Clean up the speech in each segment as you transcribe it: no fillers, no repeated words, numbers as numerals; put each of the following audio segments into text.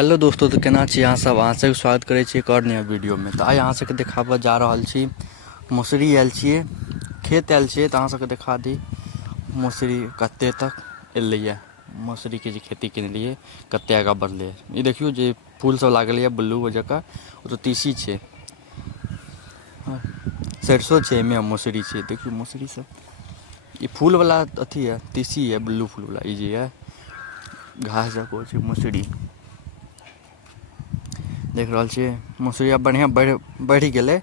Hello दोस्तों, तो केना छी अहाँ सब। अहाँ सबके स्वागत करै छी एक और नया वीडियो में। तो आइ अहाँ सबके देखाबऽ जा रहल छी मौसरी आयल छियै, खेत आयल छियै। तो अहाँ सबके देखा दी मौसरी कते तक एलैए, मौसरी के जे खेती केलिए कते आगाँ बढ़लै। ई देखियो जे फूल सब लागल है ब्लू जकाँ, ओ तो तीसी छै, सरसों छै, एमे मौसरी छै। देखियो मौसरी सब, ई फूल वाला अथी है, तीसी है, ब्लू फूल वाला। ई जे है घास जकाँ छै मौसरी, देख रहल छियै। मौसरी आब बढ़िआँ बढ़ि गेलै,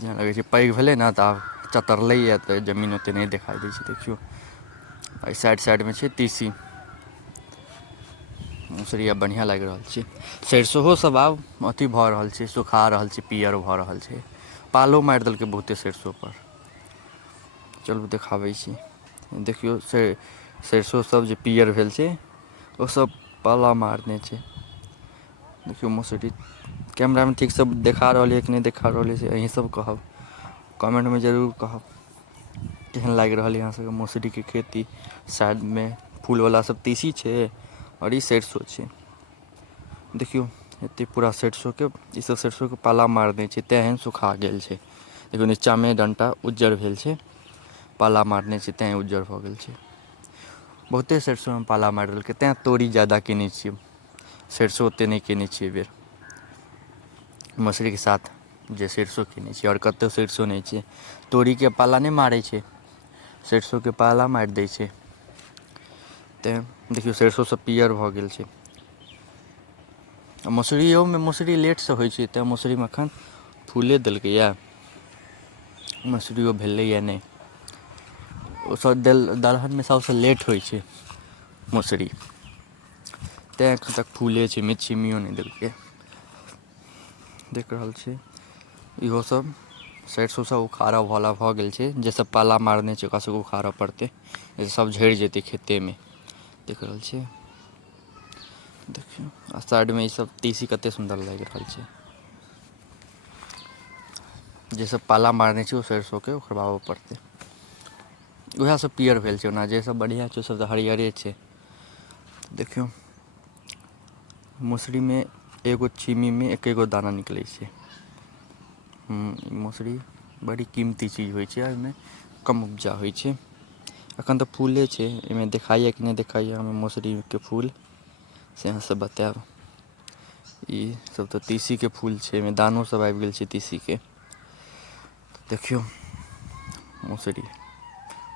जेना लगै छै पैघ भेलै ने। तऽ आब चतरलैए, तऽ जमीन ओतेक नहि देखाइ दै छै। देखियौ एहि साइडमे छै तीसी, मौसरी आब बढ़िआँ लागि रहल छै। सरिसोहो सब आब अथी भऽ रहल छै, सुखा रहल छै, पियर भऽ रहल छै। पालो मारि देलकै बहुते सरिसो पर। चलू देखाबै छी, देखियौ सरिसो सब जे पियर भेल छै, ओसब पाला मारने छै। देखियौ मौसरी कैमरामे ठीकसँ देखा रहल यऽ कि नहि देखा रहल यऽ, से अहीं सब कहब, कमेंटमे जरूर कहब केहन लागि रहल यऽ अहाँ सबके मौसरीके खेती। साइडमे फूलवला सब तीसी छै, और ई सरिसो छै। देखियौ एते पूरा सरिसोके, ईसब सरिसोके पाला मारने छै, तें सुखा गेल छै। देखियौ नीचाँमे डंटा उज्जर भेल छै, पाला मारने छै तें उज्जर भऽ गेल छै। बहुते सरिसोमे पाला मारि देलकै, तें तोड़ी ज्यादा केने छियै। सरिसो ओतेक नहि केने छियै एहि बेर, मौसरीके साथ जे सरिसो केने छियै। आओर कतहु सरिसो नहि छै, तोरीके पाला नहि मारै छै, सरिसोके पाला मारि दै छै। तेँ देखियौ सरिसो सब पियर भऽ गेल छै। मौसरियोमे मौसरी लेटसँ होइ छै, तेँ मौसरीमे एखन फूले देलकैए, मौसरिओ भेलैए नहि। ओसब दलहनमे सबसँ लेट होइ छै मौसरी, तेँ एखन तक फूले छै, छिम्मियो नहि देलकै। देख रहल छी इहो सब सरिसो सब उखाड़ऽ वाला भऽ गेल छै। जे सब पाला मारने छै ओकरा सबके उखाड़ऽ पड़तै, नहि तऽ सब झड़ि जेतै खेतेमे। देख रहल छियै, देखियौ आ साइडमे ईसब तीसी कते सुन्दर लागि रहल छै। जे सब पाला मारने छै ओ सरिसोके उखड़बाबऽ पड़तै, उएह सब पियर भेल छै। ओना जे सब बढ़िआँ छै ओ सब तऽ हरियरे छै। देखियौ मौसरीमे एगो छिम्मीमे एकेगो दाना निकलै छै। मौसरी बड़ी कीमती चीज होइ छै, एहिमे कम उपजा होइ छै। एखन तऽ फूले छै, एहिमे देखाइए कि नहि देखाइए हमे मौसरीके फूल, से अहाँसँ बताएब। ई सब तऽ तीसीके फूल छै, एहिमे दानो सब आबि गेल छै तीसीके। देखियौ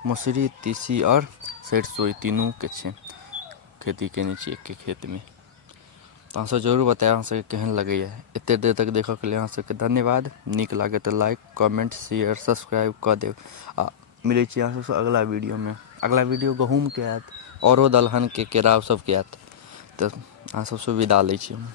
मौसरी, तीसी आओर सरिसो, ई तीनूके छै खेती केने छी एक्के खेतमे। तऽ अहाँसब जरूर बताएब अहाँ सबके केहन लगैए। एतेक देर तक देखऽके लेल अहाँ सबके धन्यवाद। नीक लागै तऽ लाइक, कमेंट, शेयर, सब्सक्राइब कऽ देब। आ मिलै छी अहाँ सबसँ अगिला वीडियोमे। अगिला वीडियो गहूँमके आएत, औरो दलहनके, केराउ सबके आएत। तऽ अहाँ सबसँ विदा लै छी हम।